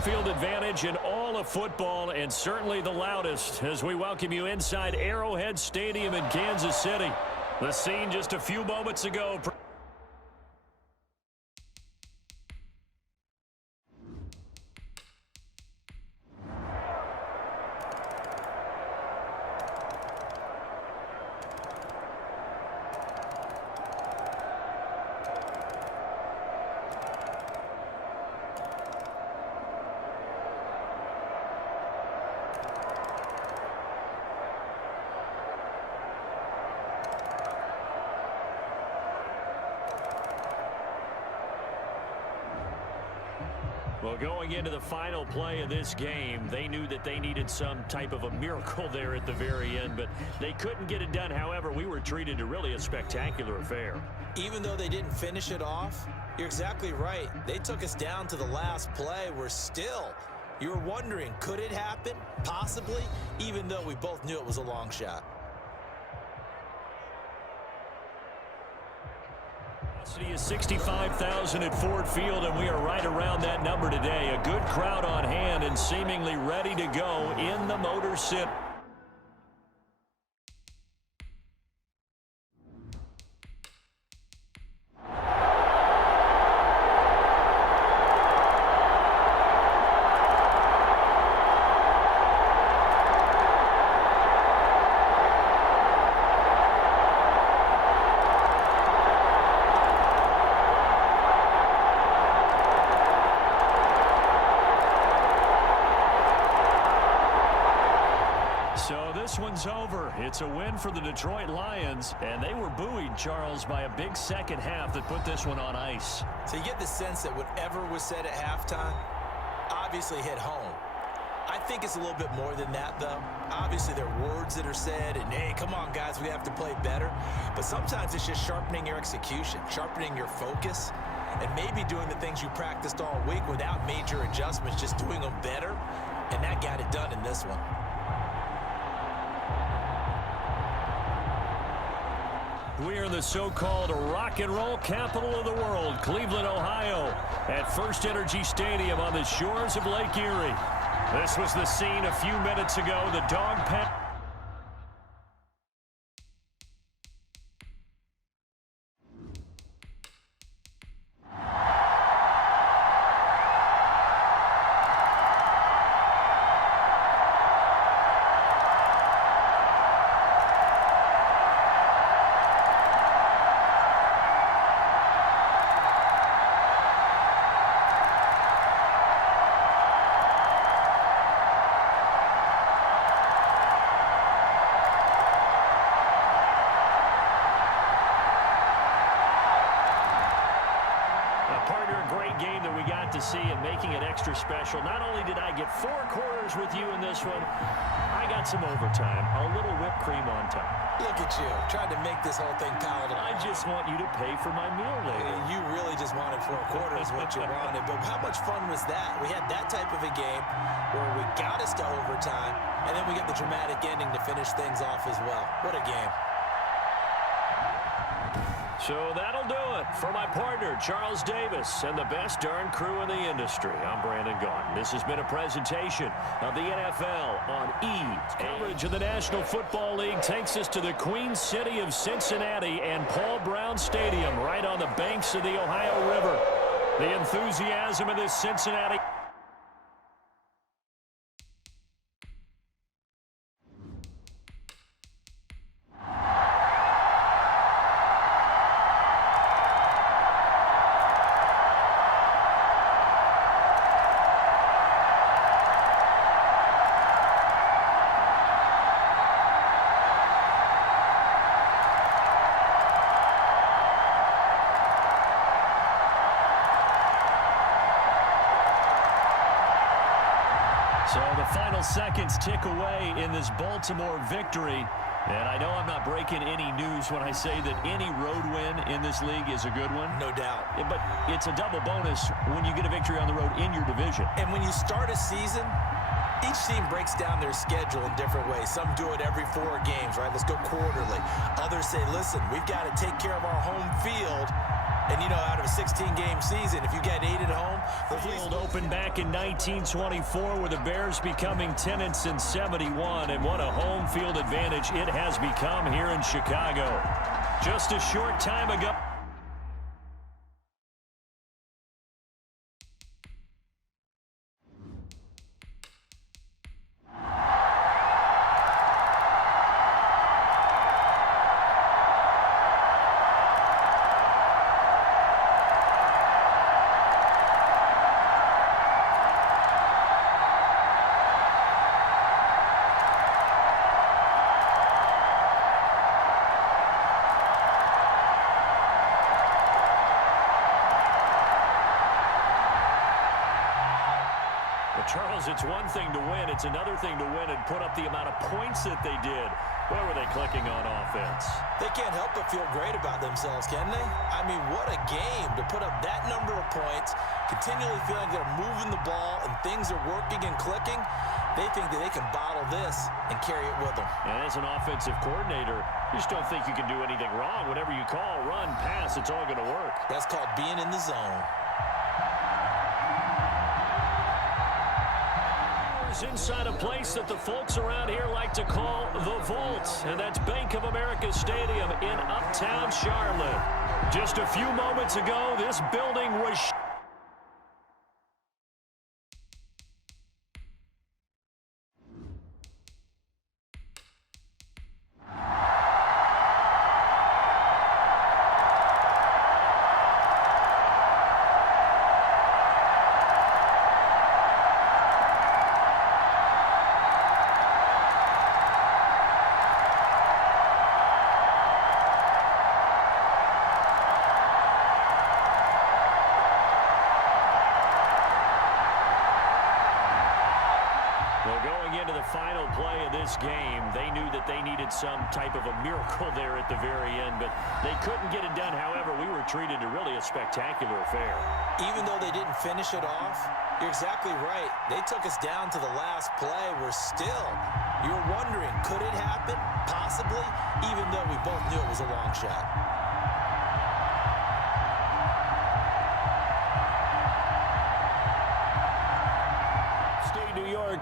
home field advantage in all of football, and certainly the loudest, as we welcome you inside Arrowhead Stadium in Kansas City. The scene just a few moments ago. Well, going into the final play of this game, they knew that they needed some type of a miracle there at the very end, but they couldn't get it done. However, we were treated to really a spectacular affair. Even though they didn't finish it off, you're exactly right. They took us down to the last play. You were wondering, could it happen? Possibly, even though we both knew it was a long shot. Capacity is 65,000 at Ford Field, and we are right around that number today. A good crowd on hand and seemingly ready to go in the Motor City. So this one's over. It's a win for the Detroit Lions, and they were buoyed, Charles, by a big second half that put this one on ice. So you get the sense that whatever was said at halftime obviously hit home. I think it's a little bit more than that, though. Obviously, there are words that are said, and, hey, come on, guys, we have to play better. But sometimes it's just sharpening your execution, sharpening your focus, and maybe doing the things you practiced all week without major adjustments, just doing them better, and that got it done in this one. We are the so-called rock and roll capital of the world, Cleveland, Ohio, at First Energy Stadium on the shores of Lake Erie. This was the scene a few minutes ago, the dog pen. Game that we got to see and making it extra special. Not only did I get 4 quarters with you in this one, I got some overtime, a little whipped cream on top. Look at you, trying to make this whole thing palatable. I just want you to pay for my meal later. You really just wanted 4 quarters what you wanted, but how much fun was that? We had that type of a game where we got us to overtime, and then we get the dramatic ending to finish things off as well. What a game. So that'll do it for my partner, Charles Davis, and the best darn crew in the industry. I'm Brandon Gaughan. This has been a presentation of the NFL on E! Coverage of the National Football League takes us to the Queen City of Cincinnati and Paul Brown Stadium right on the banks of the Ohio River. The enthusiasm of this Cincinnati... So the final seconds tick away in this Baltimore victory. And I know I'm not breaking any news when I say that any road win in this league is a good one. No doubt. But it's a double bonus when you get a victory on the road in your division. And when you start a season, each team breaks down their schedule in different ways. Some do it every 4 games, right? Let's go quarterly. Others say, listen, we've got to take care of our home field And, you know, out of a 16-game season, if you get 8 at home, the field opened back in 1924 with the Bears becoming tenants in 71. And what a home field advantage it has become here in Chicago. Just a short time ago. Charles, it's one thing to win. It's another thing to win and put up the amount of points that they did. Where were they clicking on offense? They can't help but feel great about themselves, can they? I mean, what a game to put up that number of points, continually feeling like they're moving the ball and things are working and clicking. They think that they can bottle this and carry it with them. And as an offensive coordinator, you just don't think you can do anything wrong. Whatever you call, run, pass, it's all going to work. That's called being in the zone. Inside a place that the folks around here like to call the Vault, and that's Bank of America Stadium in Uptown Charlotte. Just a few moments ago, this building was final play of this game. They knew that they needed some type of a miracle there at the very end, but they couldn't get it done. However, we were treated to really a spectacular affair. Even though they didn't finish it off, you're exactly right. They took us down to the last play. You were wondering, could it happen? Possibly, even though we both knew it was a long shot.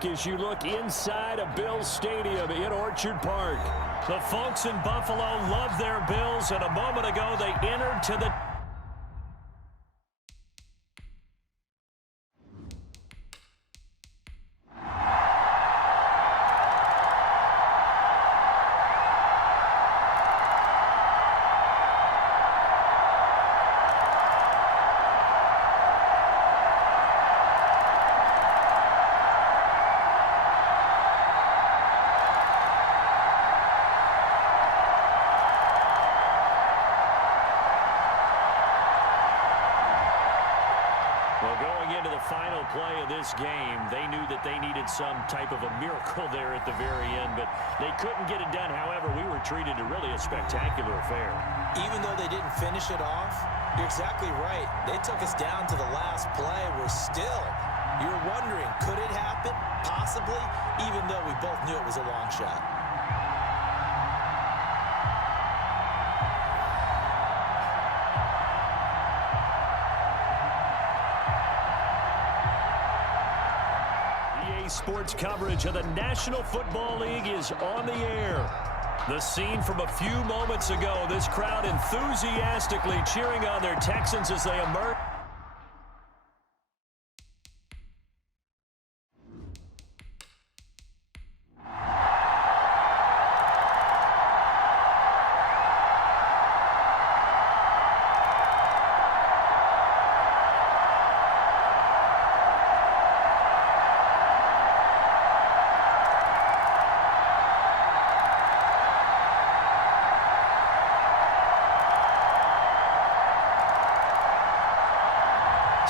As you look inside of Bills Stadium in Orchard Park. The folks in Buffalo love their Bills, and a moment ago they entered to the final play of this game. They knew that they needed some type of a miracle there at the very end, but they couldn't get it done. However, we were treated to really a spectacular affair. Even though they didn't finish it off, you're exactly right. They took us down to the last play. You were wondering, could it happen? Possibly, even though we both knew it was a long shot. Sports coverage of the National Football League is on the air. The scene from a few moments ago, this crowd enthusiastically cheering on their Texans as they emerge.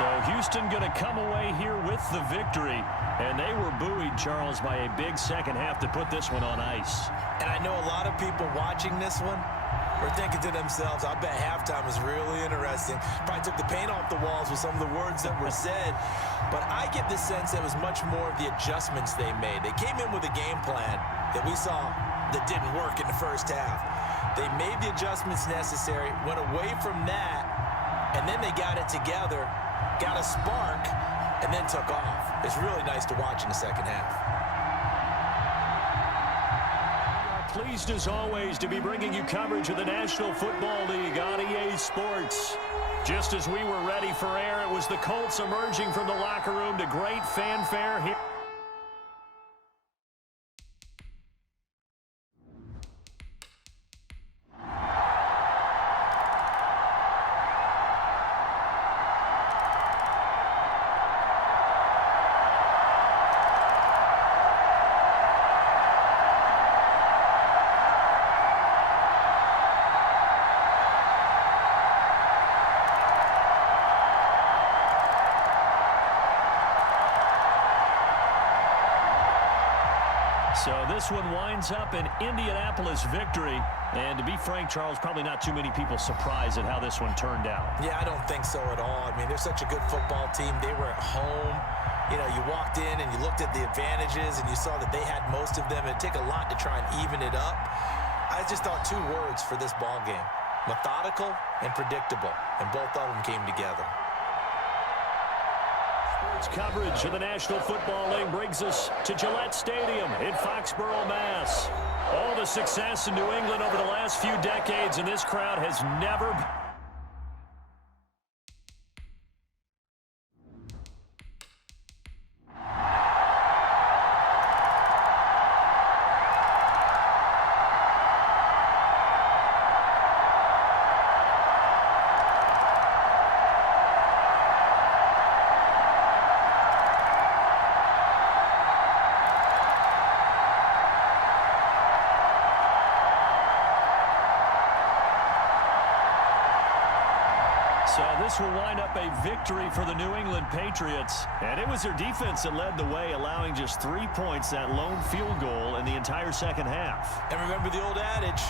So Houston going to come away here with the victory. And they were buoyed, Charles, by a big second half to put this one on ice. And I know a lot of people watching this one were thinking to themselves, I bet halftime was really interesting. Probably took the paint off the walls with some of the words that were said. But I get the sense that it was much more of the adjustments they made. They came in with a game plan that we saw that didn't work in the first half. They made the adjustments necessary, went away from that, and then they got it together, got a spark, and then took off. It's really nice to watch in the second half. Pleased as always to be bringing you coverage of the National Football League on EA Sports. Just as we were ready for air, it was the Colts emerging from the locker room to great fanfare here. So this one winds up an Indianapolis victory. And to be frank, Charles, probably not too many people surprised at how this one turned out. Yeah, I don't think so at all. I mean, they're such a good football team. They were at home. You know, you walked in and you looked at the advantages and you saw that they had most of them. It'd take a lot to try and even it up. I just thought two words for this ball game: methodical and predictable. And both of them came together. Coverage of the National Football League brings us to Gillette Stadium in Foxborough, Mass. All the success in New England over the last few decades, and this crowd has never... So this will wind up a victory for the New England Patriots. And it was their defense that led the way, allowing just 3 points, that lone field goal in the entire second half. And remember the old adage,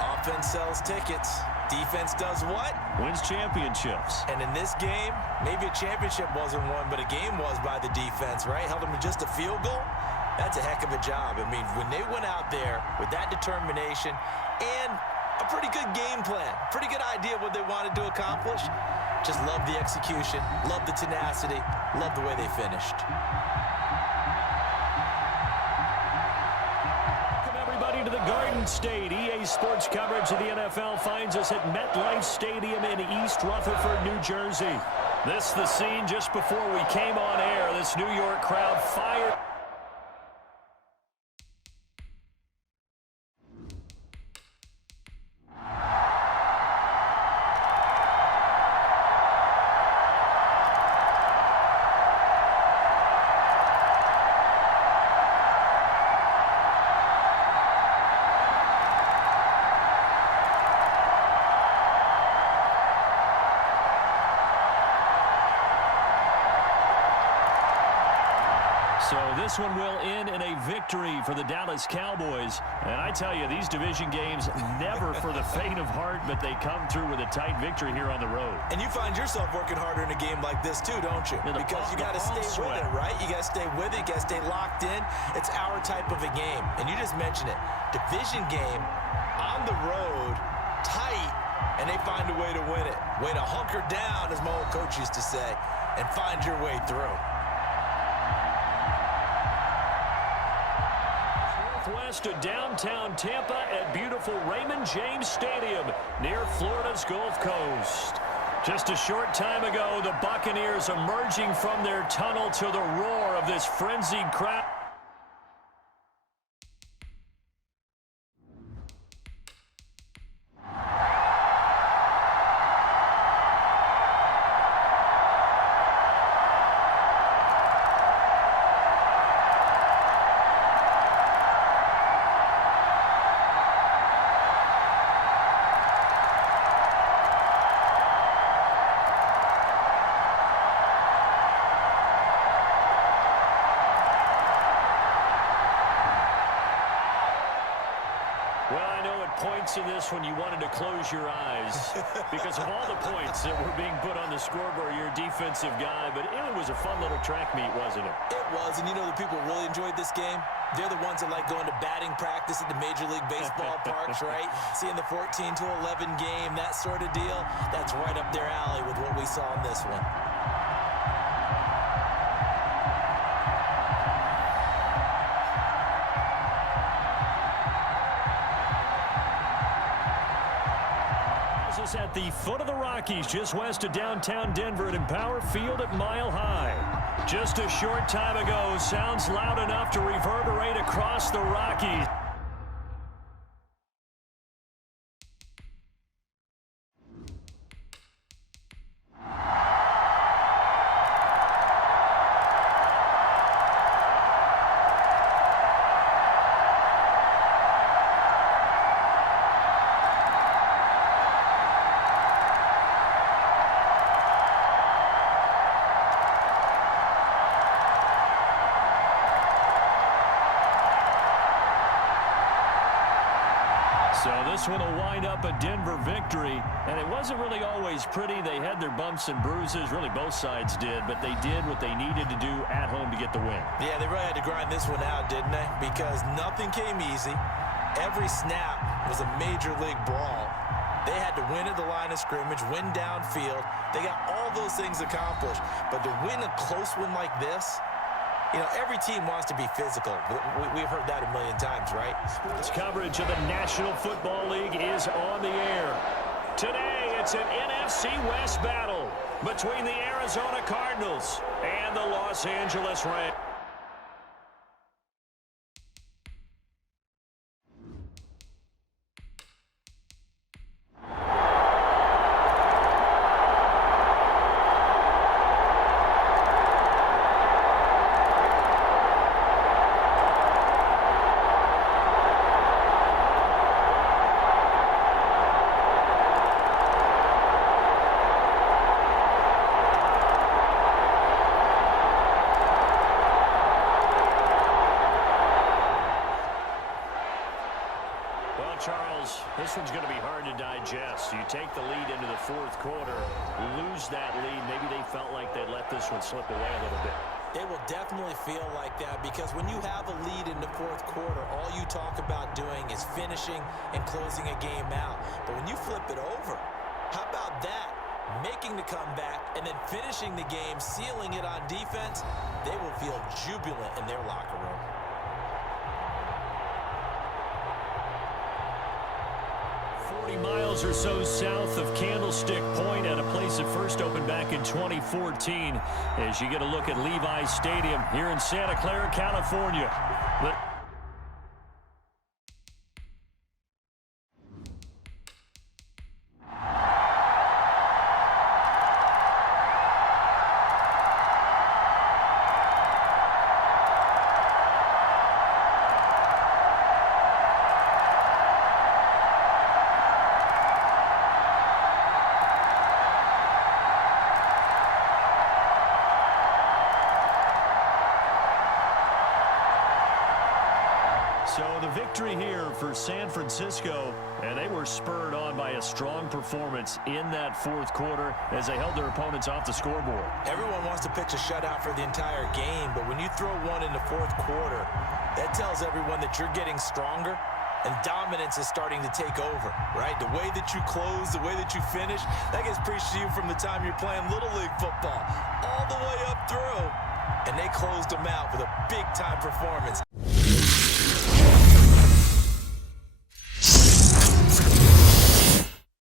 offense sells tickets. Defense does what? Wins championships. And in this game, maybe a championship wasn't won, but a game was by the defense, right? Held them to just a field goal. That's a heck of a job. I mean, when they went out there with that determination and a pretty good game plan, pretty good idea of what they wanted to accomplish. Just love the execution, love the tenacity, love the way they finished. Welcome everybody to the Garden State. EA Sports coverage of the NFL finds us at MetLife Stadium in East Rutherford, New Jersey. This the scene just before we came on air. This New York crowd fired. So this one will end in a victory for the Dallas Cowboys. And I tell you, these division games never for the faint of heart, but they come through with a tight victory here on the road. And you find yourself working harder in a game like this too, don't you? Because you got to stay with it, right? You got to stay with it. You got to stay locked in. It's our type of a game. And you just mentioned it. Division game on the road, tight, and they find a way to win it. Way to hunker down, as my old coach used to say, and find your way through. West of downtown Tampa at beautiful Raymond James Stadium near Florida's Gulf Coast. Just a short time ago, the Buccaneers emerging from their tunnel to the roar of this frenzied crowd. points in this when you wanted to close your eyes because of all the points that were being put on the scoreboard. You're a defensive guy, but it was a fun little track meet, wasn't it? It was, and you know the people really enjoyed this game? They're the ones that like going to batting practice at the Major League Baseball parks, right? Seeing the 14-11 game, that sort of deal. That's right up their alley with what we saw in this one. At the foot of the Rockies, just west of downtown Denver at Empower Field at Mile High. Just a short time ago, sounds loud enough to reverberate across the Rockies. So this one will wind up a Denver victory, and it wasn't really always pretty. They had their bumps and bruises, really both sides did, but they did what they needed to do at home to get the win. Yeah, they really had to grind this one out, didn't they? Because nothing came easy. Every snap was a major league brawl. They had to win at the line of scrimmage, win downfield. They got all those things accomplished, but to win a close one like this, you know, every team wants to be physical. We've heard that a million times, right? Sports coverage of the National Football League is on the air. Today, it's an NFC West battle between the Arizona Cardinals and the Los Angeles Rams. Charles, this one's going to be hard to digest. You take the lead into the fourth quarter, lose that lead. Maybe they felt like they let this one slip away a little bit. It will definitely feel like that because when you have a lead in the fourth quarter, all you talk about doing is finishing and closing a game out. But when you flip it over, how about that? Making the comeback and then finishing the game, sealing it on defense, they will feel jubilant in their locker room. Miles or so south of Candlestick Point at a place that first opened back in 2014 as you get a look at Levi's Stadium here in Santa Clara, California. So the victory here for San Francisco, and they were spurred on by a strong performance in that fourth quarter as they held their opponents off the scoreboard. Everyone wants to pitch a shutout for the entire game, but when you throw one in the fourth quarter, that tells everyone that you're getting stronger and dominance is starting to take over, right? The way that you close, the way that you finish, that gets preached to you from the time you're playing Little League football all the way up through, and they closed them out with a big-time performance.